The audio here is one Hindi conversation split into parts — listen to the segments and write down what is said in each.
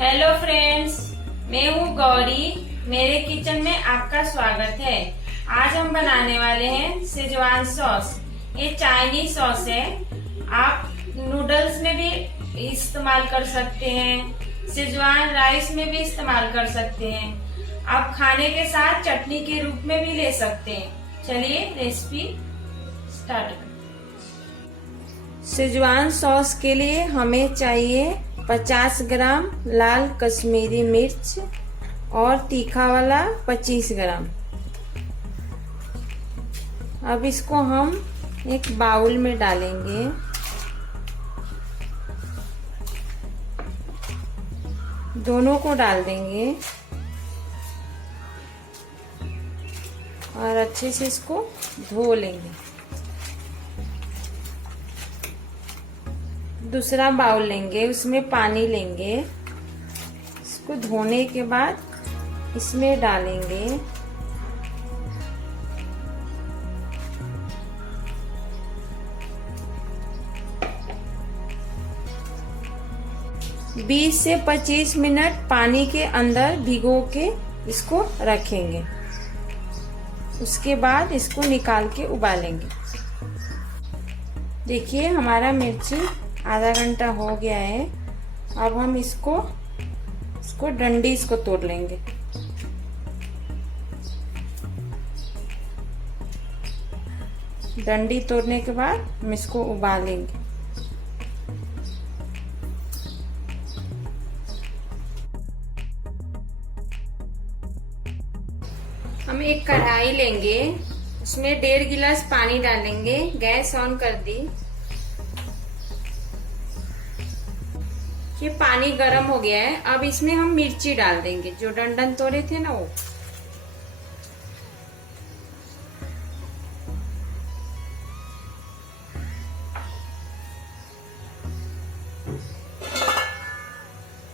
हेलो फ्रेंड्स, मैं हूँ गौरी। मेरे किचन में आपका स्वागत है। आज हम बनाने वाले हैं शेजवान सॉस। ये चाइनीज सॉस है। आप नूडल्स में भी इस्तेमाल कर सकते हैं, शेजवान राइस में भी इस्तेमाल कर सकते हैं। आप खाने के साथ चटनी के रूप में भी ले सकते हैं। चलिए रेसिपी स्टार्ट करें। शेजवान सॉस के लिए हमें चाहिए 50 ग्राम लाल कश्मीरी मिर्च और तीखा वाला 25 ग्राम। अब इसको हम एक बाउल में डालेंगे। दोनों को डाल देंगे और अच्छे से इसको धो लेंगे। दूसरा बाउल लेंगे, उसमें पानी लेंगे। इसको धोने के बाद इसमें डालेंगे। बीस से 25 मिनट पानी के अंदर भिगो के इसको रखेंगे। उसके बाद इसको निकाल के उबालेंगे। देखिए हमारा मिर्ची आधा घंटा हो गया है। अब हम इसको डंडी इसको तोड़ लेंगे। डंडी तोड़ने के बाद हम इसको उबालेंगे। हम एक कढ़ाई लेंगे, उसमें 1.5 गिलास पानी डालेंगे। गैस ऑन कर दी। ये पानी गर्म हो गया है। अब इसमें हम मिर्ची डाल देंगे, जो डंडन तोड़े थे ना वो।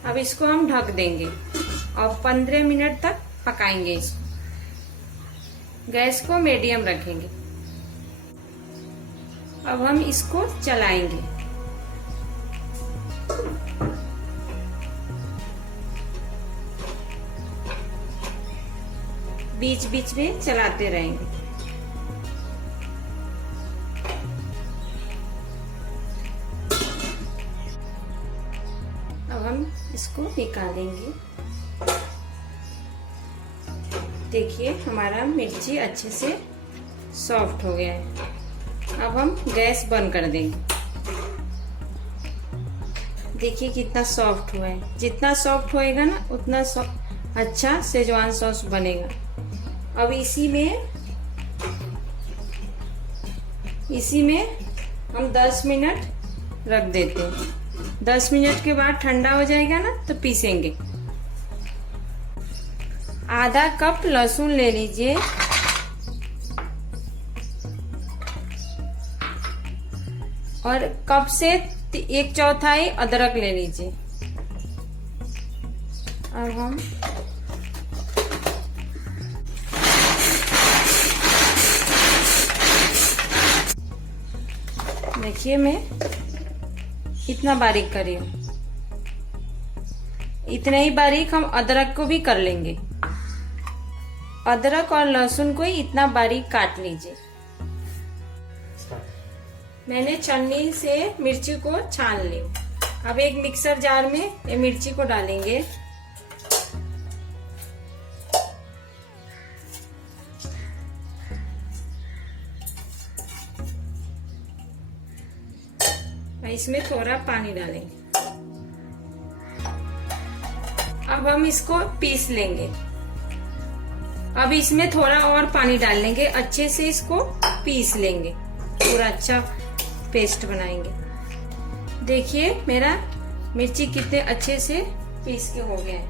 अब इसको हम ढक देंगे और 15 मिनट तक पकाएंगे इसको। गैस को मीडियम रखेंगे। अब हम इसको चलाएंगे। बीच बीच में चलाते रहेंगे। अब हम इसको निकालेंगे। देखिए हमारा मिर्ची अच्छे से सॉफ्ट हो गया है। अब हम गैस बंद कर देंगे। देखिए कितना सॉफ्ट हुआ है। जितना सॉफ्ट होएगा ना उतना अच्छा शेजवान सॉस बनेगा। अब इसी में हम 10 मिनट रख देते हैं। 10 मिनट के बाद ठंडा हो जाएगा ना तो पीसेंगे। आधा कप लहसुन ले लीजिए और कप से 1/4 अदरक ले लीजिए। अब हम देखिए मैं इतना बारीक करी हूँ। इतने ही बारीक हम अदरक को भी कर लेंगे। अदरक और लहसुन को ही इतना बारीक काट लीजिए। मैंने छन्नी से मिर्ची को छान ली। अब एक मिक्सर जार में ये मिर्ची को डालेंगे। इसमें थोड़ा पानी डालेंगे। अब हम इसको पीस लेंगे। अब इसमें थोड़ा और पानी डाल लेंगे। अच्छे से इसको पीस लेंगे। पूरा अच्छा पेस्ट बनाएंगे। देखिए मेरा मिर्ची कितने अच्छे से पीस के हो गया है।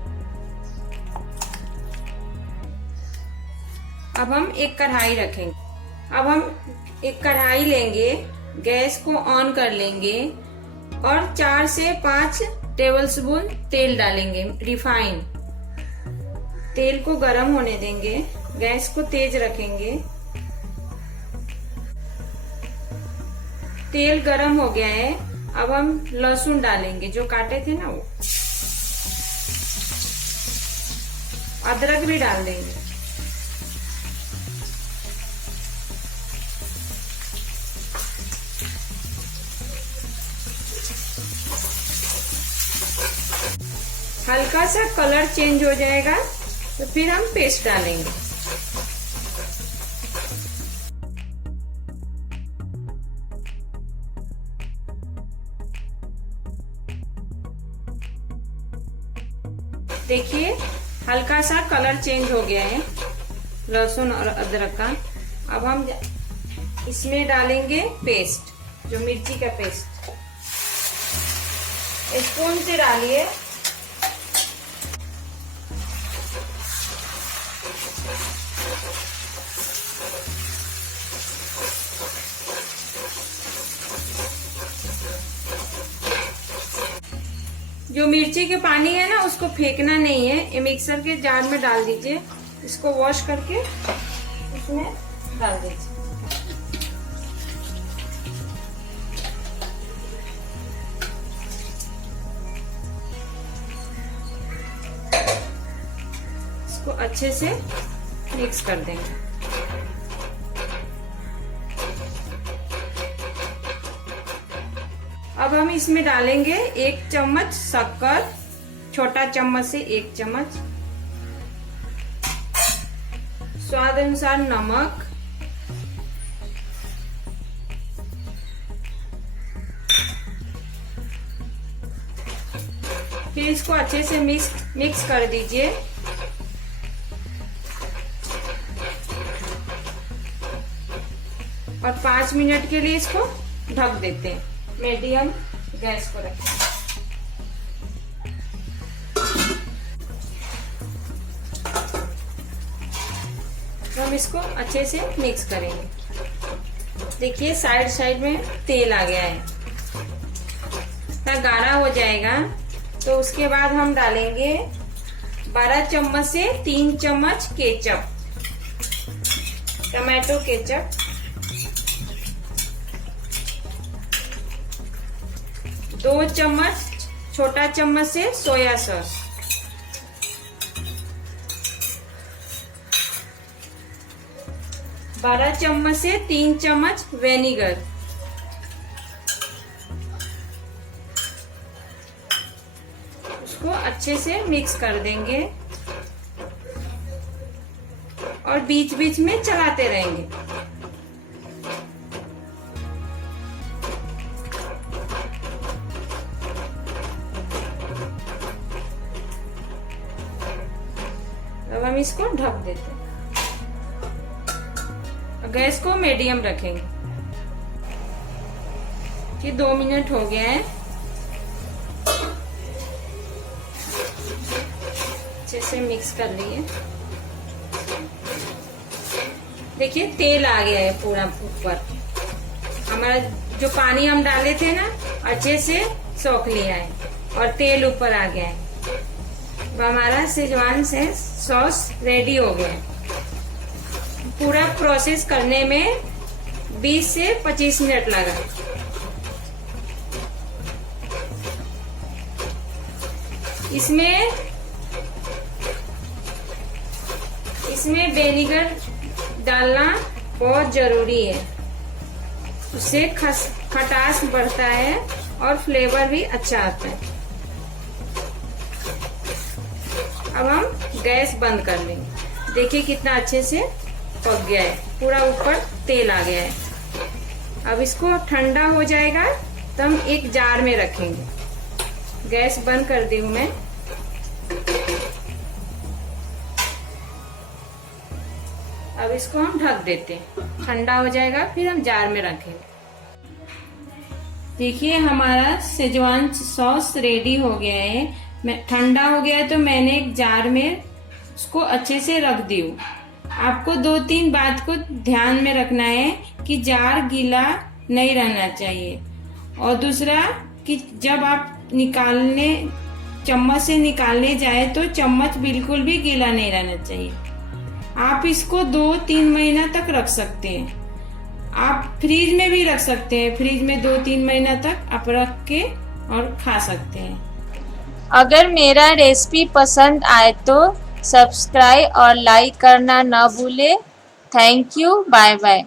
अब हम एक कढ़ाई रखेंगे। अब हम एक कढ़ाई लेंगे, गैस को ऑन कर लेंगे और 4 से 5 टेबलस्पून तेल डालेंगे, रिफाइन। तेल को गरम होने देंगे। गैस को तेज रखेंगे। तेल गरम हो गया है। अब हम लहसुन डालेंगे, जो काटे थे ना वो। अदरक भी डाल देंगे। हल्का सा कलर चेंज हो जाएगा तो फिर हम पेस्ट डालेंगे। देखिए हल्का सा कलर चेंज हो गया है लहसुन और अदरक का। अब हम इसमें डालेंगे पेस्ट, जो मिर्ची का पेस्ट। स्पून से डालिए। जो मिर्ची के पानी है ना, उसको फेंकना नहीं है, ये मिक्सर के जार में डाल दीजिए। इसको वॉश करके इसमें डाल दीजिए। इसको अच्छे से मिक्स कर देंगे। अब हम इसमें डालेंगे 1 चम्मच शक्कर, छोटा चम्मच से 1 चम्मच, स्वाद अनुसार नमक, फिर इसको अच्छे से मिक्स कर दीजिए। और 5 मिनट के लिए इसको ढक देते हैं। मीडियम गैस को रखें। तो हम इसको अच्छे से मिक्स करेंगे। देखिए साइड में तेल आ गया है। इतना गाढ़ा हो जाएगा तो उसके बाद हम डालेंगे 12 चम्मच से 3 चम्मच केचप, टमाटो केचप। 2 चम्मच छोटा चम्मच से सोया सॉस, 12 चम्मच से 3 चम्मच विनेगर, उसको अच्छे से मिक्स कर देंगे और बीच बीच में चलाते रहेंगे। अब हम इसको ढक देते हैं। गैस को मीडियम रखेंगे। कि 2 मिनट हो गए हैं। अच्छे से मिक्स कर लिए। देखिए तेल आ गया है पूरा ऊपर। हमारा जो पानी हम डाले थे ना, अच्छे से सोख लिया है और तेल ऊपर आ गया है। अब हमारा शेजवान सॉस रेडी हो गया है। पूरा प्रोसेस करने में 20 से 25 मिनट लगा। इसमें विनेगर डालना बहुत जरूरी है। उससे खटास बढ़ता है और फ्लेवर भी अच्छा आता है। अब हम गैस बंद कर लेंगे। देखिए कितना अच्छे से पक गया है, पूरा ऊपर तेल आ गया है। अब इसको ठंडा हो जाएगा तो हम एक जार में रखेंगे। गैस बंद कर दी हूँ मैं। अब इसको हम ढक देते हैं। ठंडा हो जाएगा फिर हम जार में रखेंगे। देखिए हमारा शेजवान सॉस रेडी हो गया है। ठंडा हो गया है तो मैंने एक जार में उसको अच्छे से रख दी हूँ। आपको 2-3 बात को ध्यान में रखना है कि जार गीला नहीं रहना चाहिए। और दूसरा कि जब आप चम्मच से निकालने जाए तो चम्मच बिल्कुल भी गीला नहीं रहना चाहिए। आप इसको 2-3 महीना तक रख सकते हैं। आप फ्रिज में भी रख सकते हैं। फ्रिज में 2-3 महीना तक आप रख के और खा सकते हैं। अगर मेरा रेसिपी पसंद आए तो सब्सक्राइब और लाइक करना ना भूले। Thank you, bye bye.